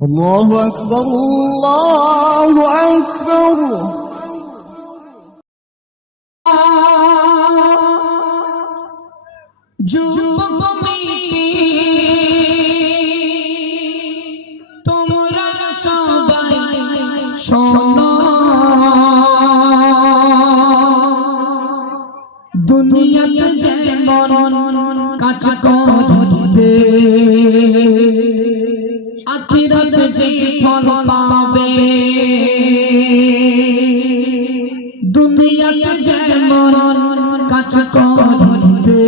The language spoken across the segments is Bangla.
الله أكبر الله أكبر তোমরা সবাই শোনো, দুনিয়াতে যেমন কাজ করিবে আখিরাতে যে ফল পাবে, দুনিয়াতে যেমন কাজ করিবে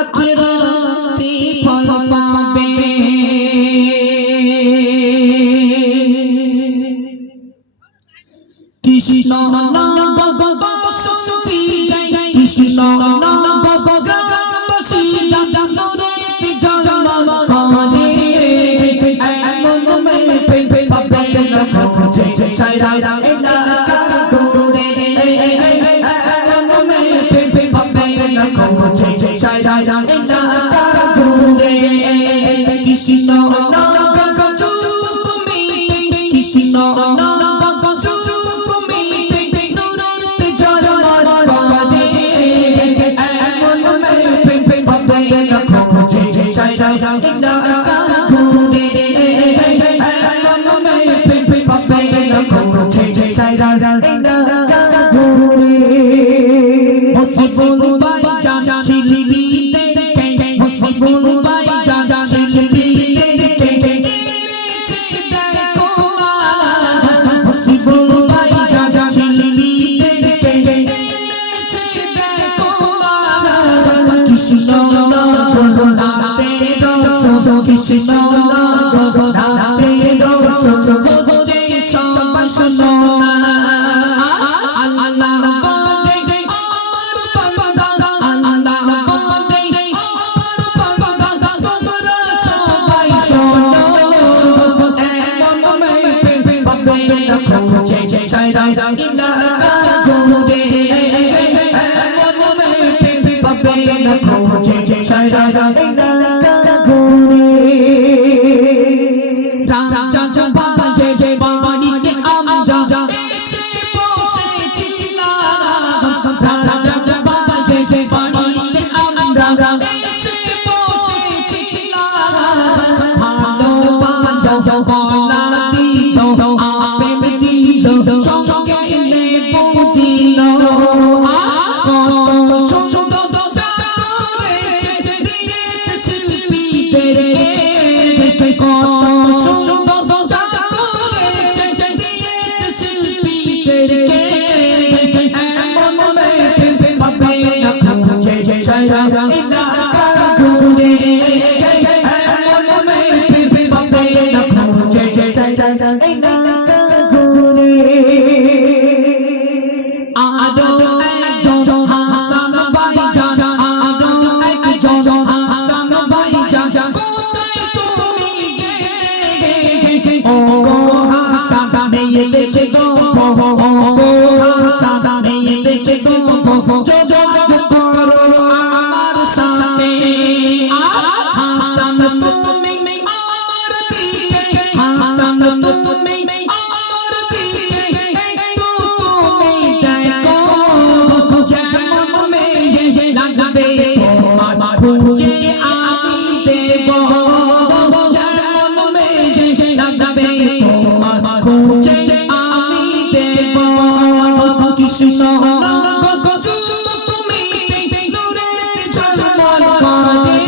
আখিরাতে ফল পাবে। কৃষ্ণ নাম বাসন্তী জয়, কৃষ্ণ নাম বাসি নূরেতে জন্ম করে, এমন মে পাবে না খোঁজে সারা এলাকা ঘুরে, এমন মে পাবে না খোঁজে সারা এলাকা ঘুরে। কৃষ্ণ নাম তুমি, কৃষ্ণ নাম কৃষ্ণ রাতে রোজ যে সবাই শোনো না, আল্লাহ বলে আমার বাবা, আল্লাহ বলে আমার বাবা, তোমরা সবাই শোনো, এমন মে পাবে না খোঁজে সারা এলাকা ঘুরে, এমন মে পাবে না খোঁজে সারা এলাকা ঘুরে। রাজা বাজে যে বাড়িতে আমরা এসে বসেছিলাম, রাজা বাজে যে বাড়িতে আমরা এসে বসেছিলাম, ভালো গলা দিল আপেল দিল সঙ্গে লেবু দিল, কত সুন্দর চা করেছে দিয়েছে শিল্পীদেরকে, কত সুন্দর চা করেছে দিয়েছে শিল্পীদেরকে, এমন মে পাবে না খোঁজে সারা এলাকা ঘুরে, এমন মে পাবে না খোঁজে সারা এলাকা ঘুরে। আরো একজন হাসান ভাইজান, আরো একজন হাসান ভাইজান, কোথায় তুমি গেলে ও গো হাসান, মেয়ে দেখে গো ও গো হাসান, মেয়ে দেখে গো যোগাযোগ করো আমার সাথে, হাসান তুমি আমার দিকে, হাসান তুমি আমার দিকে একটু তুমি দেখো, যেমন মেয়ে লাগবে তোমার খুঁজে আমি দেব, যেমন মেয়ে লাগবে তোমার খুঁজে আমি দেব। কৃষ্ণ তুমি নূরেতে ঝলমল করে,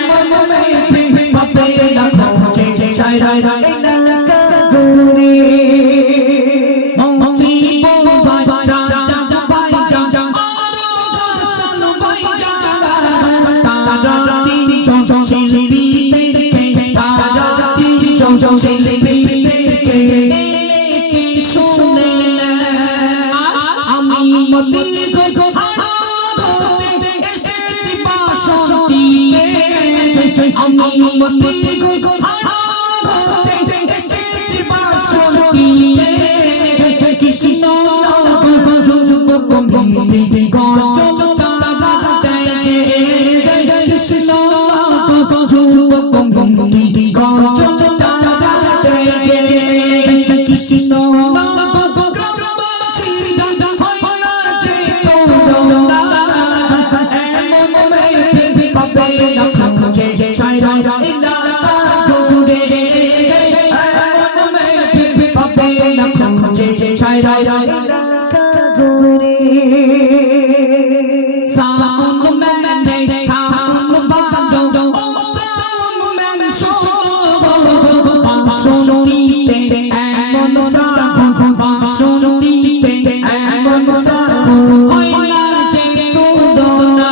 এমন মে পাবে না খোঁজে সারা এলাকা ঘুরে। আমি মতি এসেছি বাসন্তীতে, আমি মতি এসেছি বাসন্তীতে, কৃষ্ণ কৃষ্ণ এলাকা ঘুরে এমন মেঘ পাবে না খুঁজে সারা এলাকা ঘুরে সাউন্ড ম্যান সাউন্ড বাজো সাউন্ড ম্যান শুনতে এমন সাউন্ড শুনতে এমন সাউন্ড হয় না যে তুলনা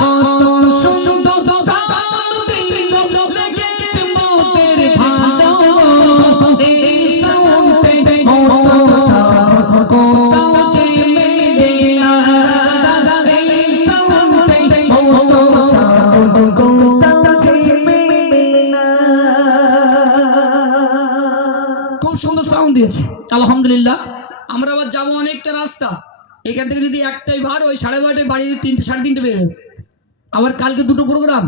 কত সুন্দর সাউন্ড দিল লেগেছে মোদের ভালো এই সাউন্ডে মতো সাউন্ড কোথাও যে মেলে না এই সাউন্ডে মতো সাউন্ড কোথাও যে মেলে না। খুব সুন্দর সাউন্ড দিয়েছে আলহামদুলিল্লাহ। আমরা আবার যাবো অনেকটা রাস্তা, এখান থেকে যদি একটাই ভার ওই 12:30 বাড়ি 3 সাড়ে 3টে বেজে যাবে, আবার কালকে দুটো প্রোগ্রাম।